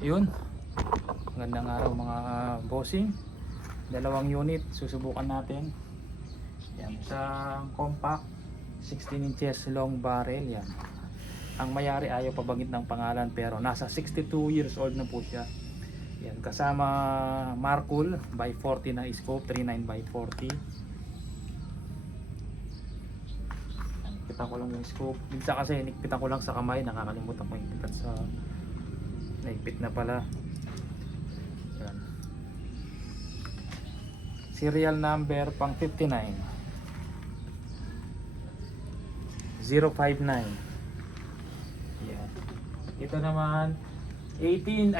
Yun, magandang araw mga bossing. Dalawang unit susubukan natin. Yan, isang compact 16 inches long barrel. Yan, ang mayari ayaw pabanggit ng pangalan pero nasa 62 years old na po siya. Yan, kasama Markul by 40 na scope, 39 by 40. Kita ko lang yung scope. Minsan kasi inikpitan ko lang sa kamay, nakakalimutan ko inikpitan sa naipit na pala. Yan. Serial number pang 59 059. Yan. Ito naman 19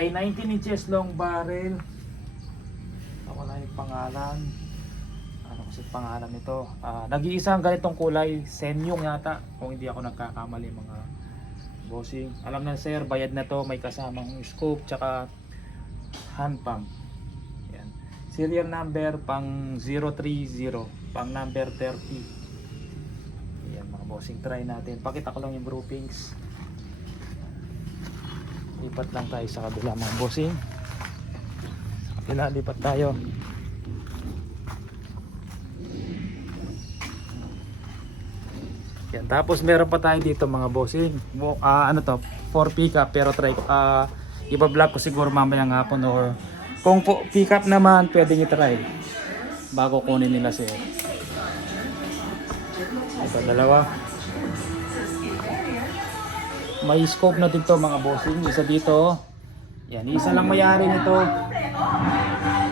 inches long barrel. Ako na yung pangalan. Ano kasi pangalan nito? Nag-iisang ganitong kulay, Senyong yata kung hindi ako nagkakamali mga bossing. Alam na sir, bayad na to, may kasamang scope tsaka hand pump. Yan. Serial number pang 030, pang number 30. Yan mga bossing, try natin. Pakita ko lang yung groupings. Lipat lang tayo sa kabila mga bossing. Sa kabila, lipat tayo. Yan, tapos meron pa tayo dito mga bossing. Ano to? 4 pickup pero try iba-vlog ko siguro mamaya ng hapon or kung pickup naman pwede nyo try bago kunin nila siya. Ito dalawa. May scope na dito mga bossing. Isa dito. Yan, isa lang may-ari nito.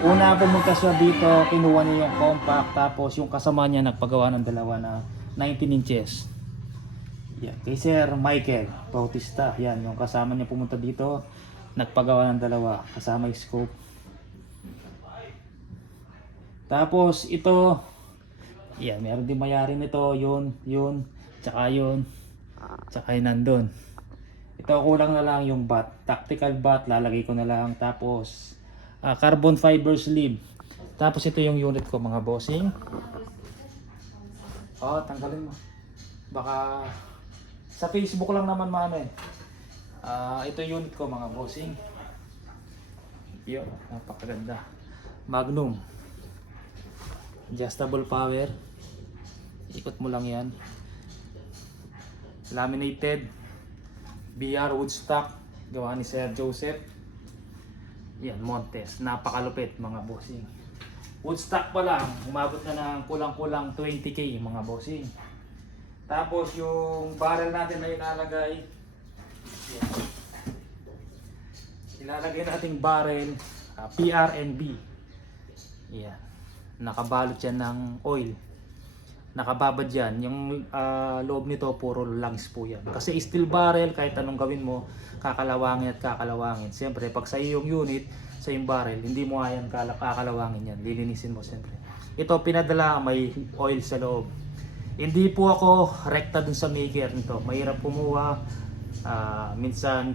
Una pumunta siya dito, kinuha niya yung compact tapos yung kasama niya nagpagawa ng dalawa na 19 inches. Yan, kay Sir Michael Bautista. Yan, yung kasama niya pumunta dito, nagpagawa ng dalawa, kasama yung scope. Tapos ito, yan, meron din mayari nito, yun, tsaka yun, tsaka yun nandun. Ito kulang na lang yung bat, tactical bat, lalagay ko na lang. Tapos carbon fiber sleeve. Tapos ito yung unit ko mga bossing. Tanggalin mo. Baka sa Facebook lang naman mano eh. Ito yung unit ko mga bossing. Yo, napakaganda. Magnum. Adjustable power. Ikot mo lang yan. Laminated. BR Woodstock. Gawa ni Sir Joseph. Yan, Montes. Napakalupit mga bossing. Woodstock pa lang, umabot na ng kulang-kulang 20k mga bossing. Tapos yung barrel natin na ilalagay, yan. Ilalagay nating barrel, PRNB. Yan. Nakabalot yan ng oil. Nakababad yan. Yung loob nito puro lungs po yan. Kasi steel barrel, kahit anong gawin mo, kakalawangin at kakalawangin. Siyempre, pag sa iyong unit, sa yung barrel, hindi mo ayan kakalawangin yan, lilinisin mo siyempre. Ito pinadala, may oil sa loob. Hindi po ako rekta dun sa maker nito, mahirap kumuha. Minsan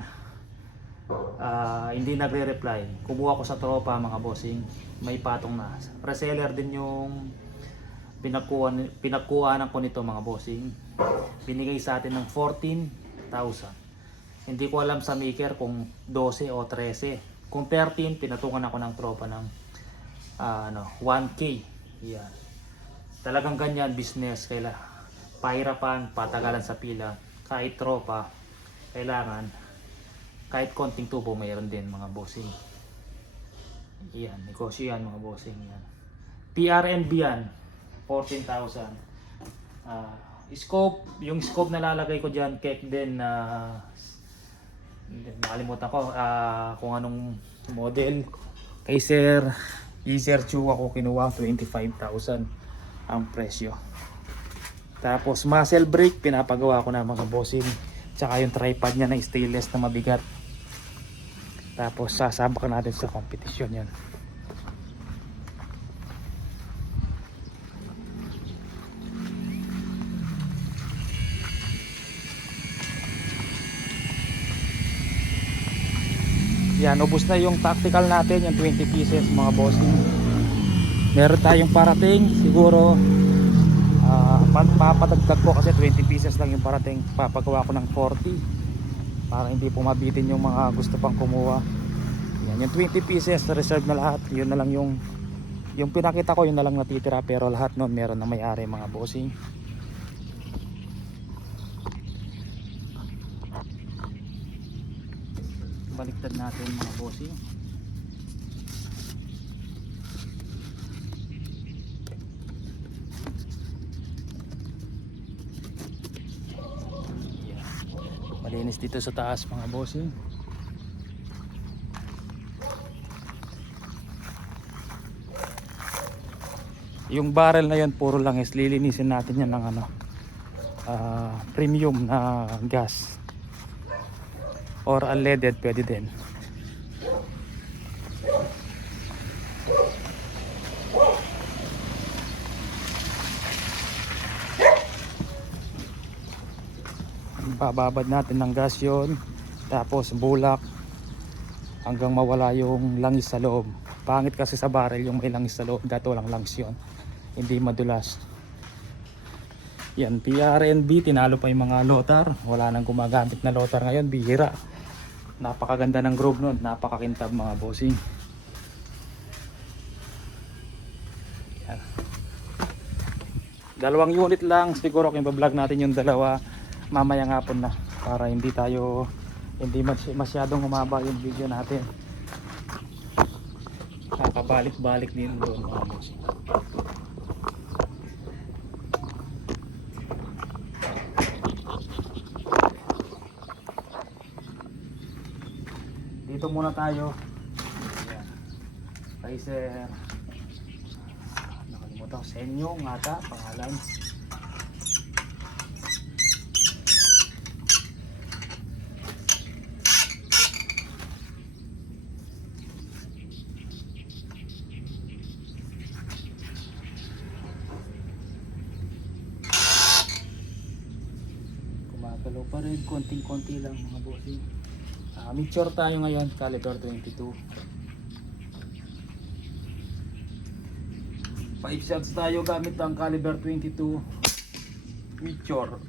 hindi nagre-reply. Kumuha ko sa tropa mga bossing, may patong na. Reseller din yung pinagkuhanan ko nito mga bossing. Binigay sa atin ng 14,000. Hindi ko alam sa maker kung 12 o 13. Kung 13, pinatungan ako ng tropa ng 1K. Yan. Talagang ganyan business. Pahirapan, patagalan sa pila. Kahit tropa, kailangan kahit konting tubo mayroon din mga bossing. Yan, negosyo yan mga bossing. Yan. PRNB yan, 14,000. Scope, yung scope na lalagay ko dyan, cake din na nakalimutan ko kung anong model. Kay Sir Chu ako kinuha, 25,000 ang presyo. Tapos muzzle brake pinapagawa ko na mga bossing. Tsaka yung tripod niya na stainless na mabigat. Tapos sasabak natin sa competition yan. Yan, ubos na yung tactical natin, yung 20 pieces mga bossing. Meron tayong parating, siguro papatagdag ko kasi 20 pieces lang yung parating. Papagawa ko ng 40 para hindi po mabitin yung mga gusto pang kumuha. Yan, yung 20 pieces reserve na lahat. Yun na lang yung pinakita ko, yun na lang natitira, pero lahat nun meron na may-ari mga bossing. Baliktad natin mga bossing. Yeah. Malinis dito sa taas mga bossing. Yung barrel na yan puro langis, lilinisin natin yan ng premium na gas or unleaded, pwede din. Bababad natin ng gas yon, tapos bulak hanggang mawala yung langis sa loob. Pangit kasi sa barrel yung may langis sa loob, dato lang langis yon, hindi madulas. Yan, PRNB, tinalo pa yung mga lotar. Wala nang gumagamit na lotar ngayon, bihira. Napakaganda ng groove nun, napakakintab mga bossing. Yan. Dalawang unit lang, siguro kung i-vlog natin yung dalawa mamaya nga po na, para hindi masyadong humaba yung video natin. Kakabalik-balik din doon mga bossing. Dito muna tayo. Ayan. Kaiser. Nakalimutan ko. Senyo nga ata pangalan. Gumagalaw pa rin. Konting-konti lang mga bossing. Mature tayo ngayon, caliber 22. 5 shots tayo gamit ang caliber 22 mature.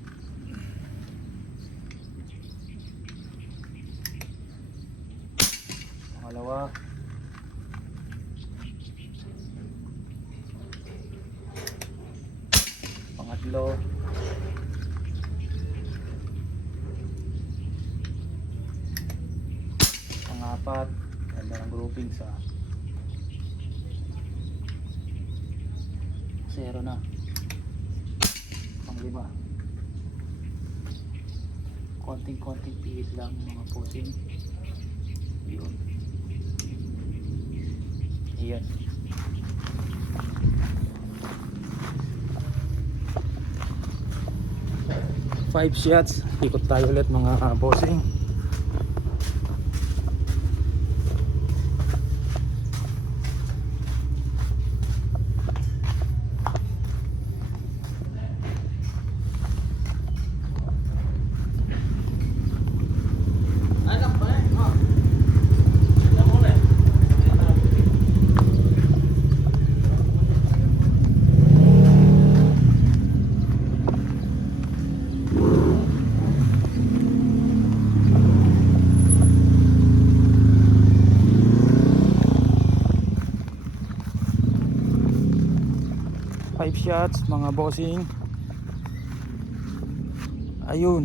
Pangalawa. Pangatlo. Apat, ganda ng grouping sa 0 na. Pang-5, konting pihit lang mga bossing. Yun, iyan. Five shots, ikot tayo ulit mga bossing. Five shots mga bossing. Ayun.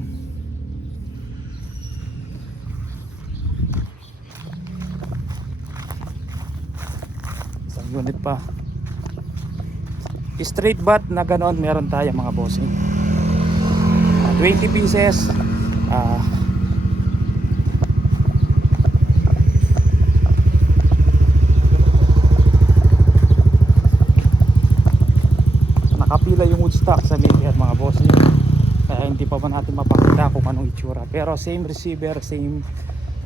Isang unit pa. Straight bat na ganon meron tayo mga bossing. 20 pieces. Nakapila yung wood stock sa media mga boss, kaya hindi pa ba natin mapakita kung anong itsura, pero same receiver, same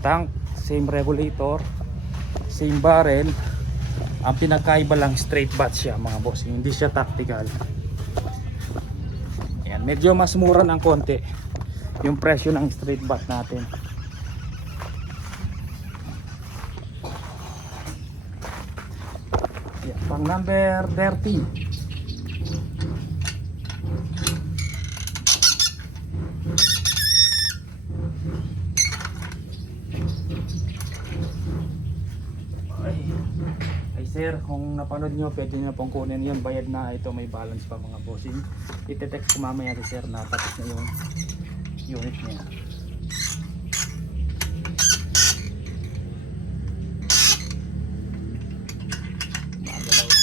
tank, same regulator, same barrel. Ang pinakaiba lang straight bat siya mga boss, hindi siya tactical. Yan, medyo mas mura ng konti yung presyo ng straight bat natin. Yan, pang number 30. sir, kung napanood nyo, pwede nyo pong kunin yun. Bayad na, ito may balance pa mga bossing. Ite-text ko mamaya si sir na tapos na yung unit niya. Magalaw.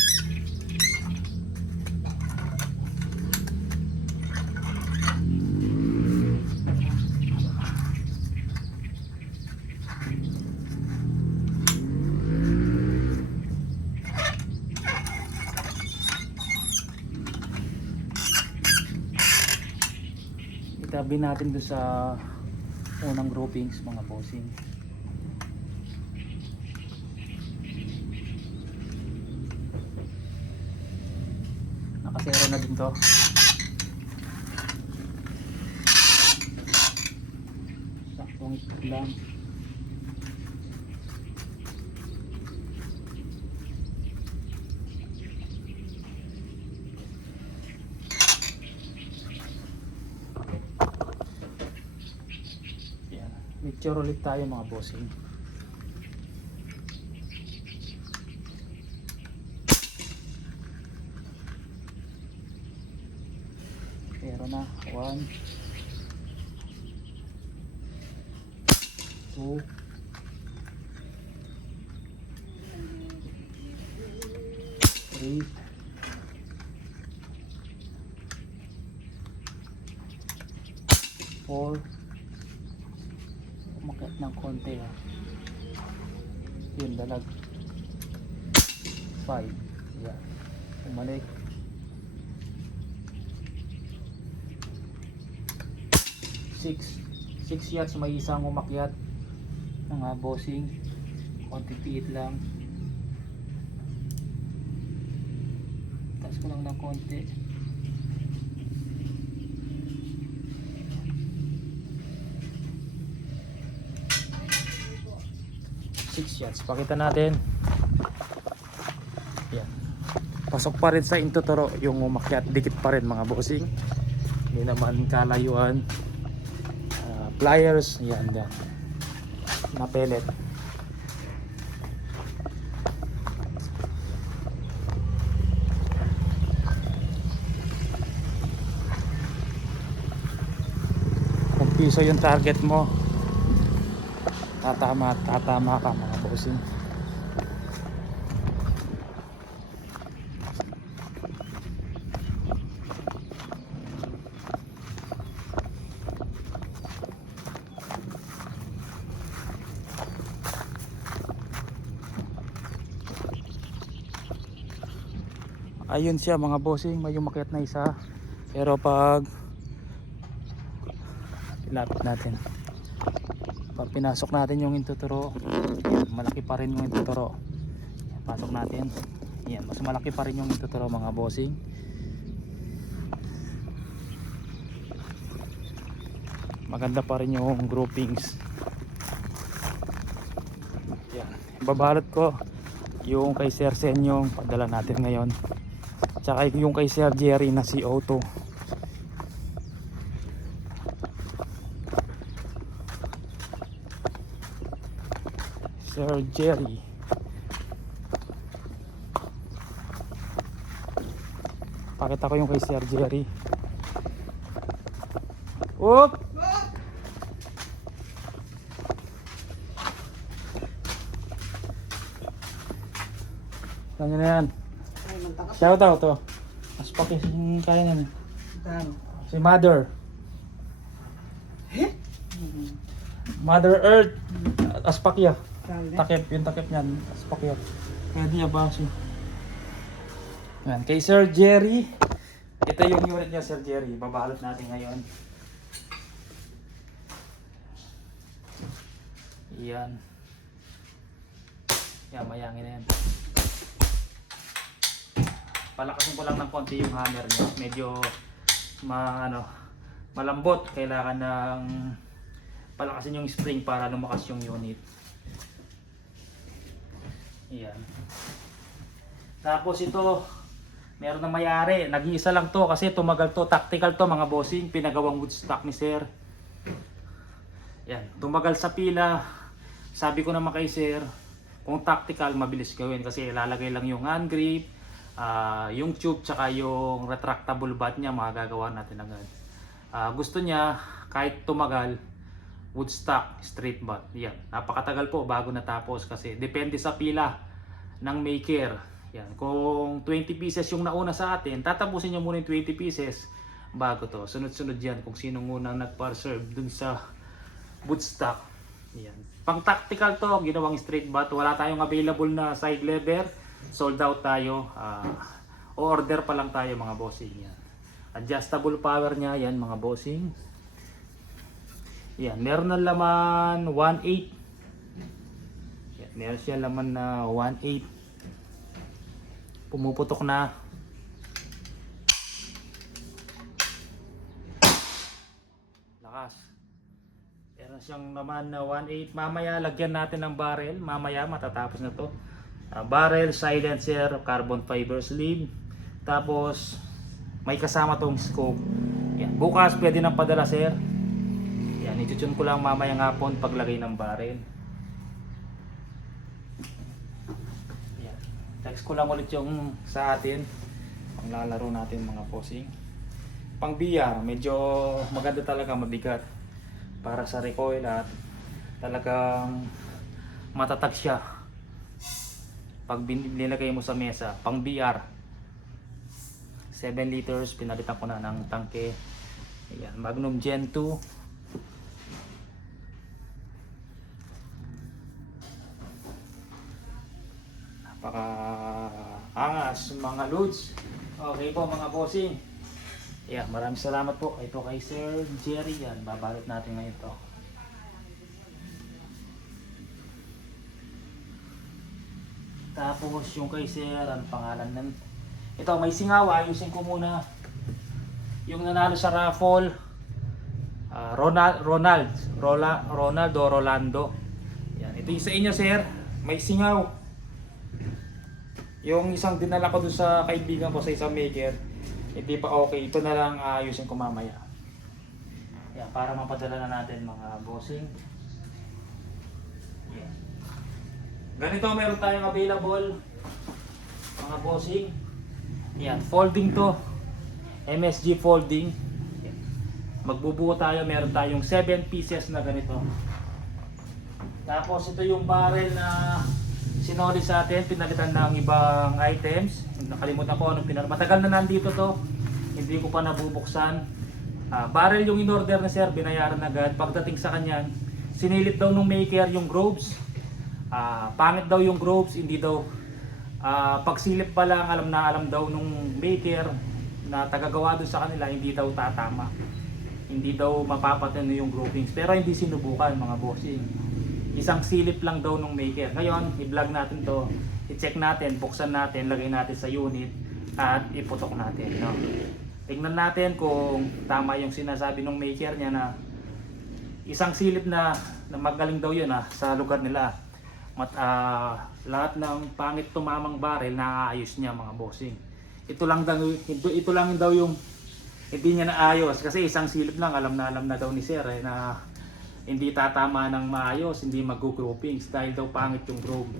Itabi natin doon sa unang groupings mga bossing. Nakasero na din to. Saktong lang. Picture ulit tayo mga bossing. Pero na 1 2 3 4. Umakyat ng konti ha. Yun, dalag 5. Yan. Umalik 6 yards, may isang umakyat mga bossing. Konti piit lang. Taas ko lang ng konti. 6 yards. Pakita natin. Yan. Pasok pa rin sa intuturo yung umakyat. Dikit pa rin mga bossing. Hindi naman kalayuan. Pliers. Yan. Yan. Na pellet. Kung piso yung target mo, tatama ka mga bossing. Ayun siya mga bossing, may umakyat na isa. Pero pag ilapit natin, pag pinasok natin yung intuturo, malaki pa rin yung intuturo. Pasok natin, yan, mas malaki pa rin yung intuturo mga bossing. Maganda pa rin yung groupings. Yan, babalot ko yung kay Sir Sen yung padala natin ngayon, tsaka yung kay Sir Jerry na CO2. Sir Jerry. Pakita ko yung kay Sir Jerry. Oop! Kanya na yan. Shout out to. Mas pakising kaya na. Si Mother. Mother Earth. Aspakya. Takip, yung takip niyan. Aspakya. Pwede niya ba siya? Yan. Kay Sir Jerry. Ito yung unit niya, Sir Jerry. Babalot natin ngayon. Yan. Yan, mayangin na yan. Palakasin ko lang ng konti yung hammer niya. Medyo malambot. Kailangan ng palakasin yung spring para lumakas yung unit. Yan. Tapos ito, meron na may-ari. Nag-iisa lang to kasi tumagal to. Tactical to mga bossing. Pinagawang wood stock ni Sir. Yan. Tumagal sa pila. Sabi ko naman kay Sir, Kung tactical, mabilis gawin kasi ilalagay lang yung hand grip, yung tube, tsaka yung retractable bat niya, magagawa natin agad. Gusto niya kahit tumagal, woodstock straight bat. Yan, napakatagal po bago natapos kasi depende sa pila ng maker. Yan, kung 20 pieces yung nauna sa atin, tatapusin niya muna yung 20 pieces bago to. Sunod-sunod yan kung sino unang nag-serve dun sa woodstock. Yan. Pang tactical to, ginawang straight bat. Wala tayong available na side lever. Sold out tayo. Order pa lang tayo mga bossing. Yan. Adjustable power niya yan mga bossing. Yan, meron na laman 1/8. Yan, meron siya laman na 1/8. Pumuputok na. Lakas. Meron siyang laman na 1/8. Mamaya lagyan natin ng barrel. Mamaya matatapos na to. Barrel, silencer, carbon fiber sleeve. Tapos may kasama tong scope. Yan. Bukas pwede nang padala sir. Yan, itutune ko lang mamayang hapon paglagay ng barrel. Yan. Text ko lang ulit yung sa atin. Panglalaro natin mga bossing. Pang BR, medyo maganda talaga, mabigat. Para sa recoil at talagang matatag siya. Pag nilagay mo sa mesa, pang BR. 7 liters, pinalitan ko na ng tangke. Ayan, Magnum Gen 2. Angas mga loads. Okay po mga bossing. Yeah, maraming salamat po. Ito kay Sir Jerry yan. Babalot natin ngayon to. Tapos yung kay Sir, ang pangalan nun? Ito may singaw. Ayusin ko muna. Yung nanalo sa raffle. Ronald o Rolando. Yan. Ito yung sa inyo Sir. May singaw. Yung isang dinala ko dun sa kaibigan ko sa isang maker, hindi pa okay. Ito na lang ayusin ko mamaya. Yan, para mapadala na natin mga bossing. Yan. Ganito meron tayong available mga bossing. Yan, folding to. MSG folding. Yan. Magbubuo tayo, meron tayong 7 pieces na ganito. Tapos ito yung barrel na sinoli sa atin, pinalitan ng ibang items. Nakalimutan ko anong matagal na nandito to. Hindi ko pa nabubuksan. Barrel yung in-order na sir, binayaran agad. Pagdating sa kanya, sinilip daw nung maker yung grooves. Pangit daw yung grooves, hindi daw pagsilip pa lang alam daw nung maker na tagagawa doon sa kanila, hindi daw tatama. Hindi daw mapapatino yung groupings. Pero hindi sinubukan mga bossing. Isang silip lang daw nung maker. Ngayon, i-vlog natin to, i-check natin, buksan natin, lagay natin sa unit at iputok natin. No? Tingnan natin kung tama yung sinasabi nung maker niya na isang silip na magaling daw yun sa lugar nila. Lahat ng pangit tumamang barrel naaayos niya mga bossing. Ito lang daw yung hindi niya naayos kasi isang silip lang alam na daw ni sir na hindi tatama ng maayos, hindi mag-groupings dahil daw pangit yung groove.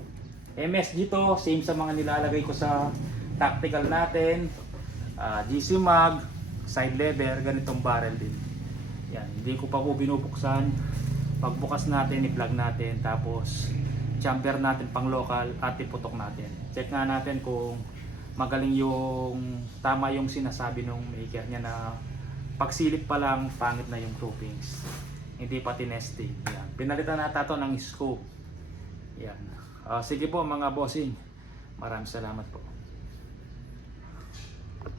MSG to, same sa mga nilalagay ko sa tactical natin. GC mag, side lever, ganitong barrel din. Yan, hindi ko pa po binubuksan. Pagbukas natin, i-plug natin, tapos chamber natin pang local at iputok natin. Check nga natin kung magaling yung tama yung sinasabi ng maker niya na pagsilip pa lang pangit na yung groupings. Hindi pa tinesting. Yan. Pinalitan natin ito ng scope. Yan. Sige po mga bossing. Maraming salamat po.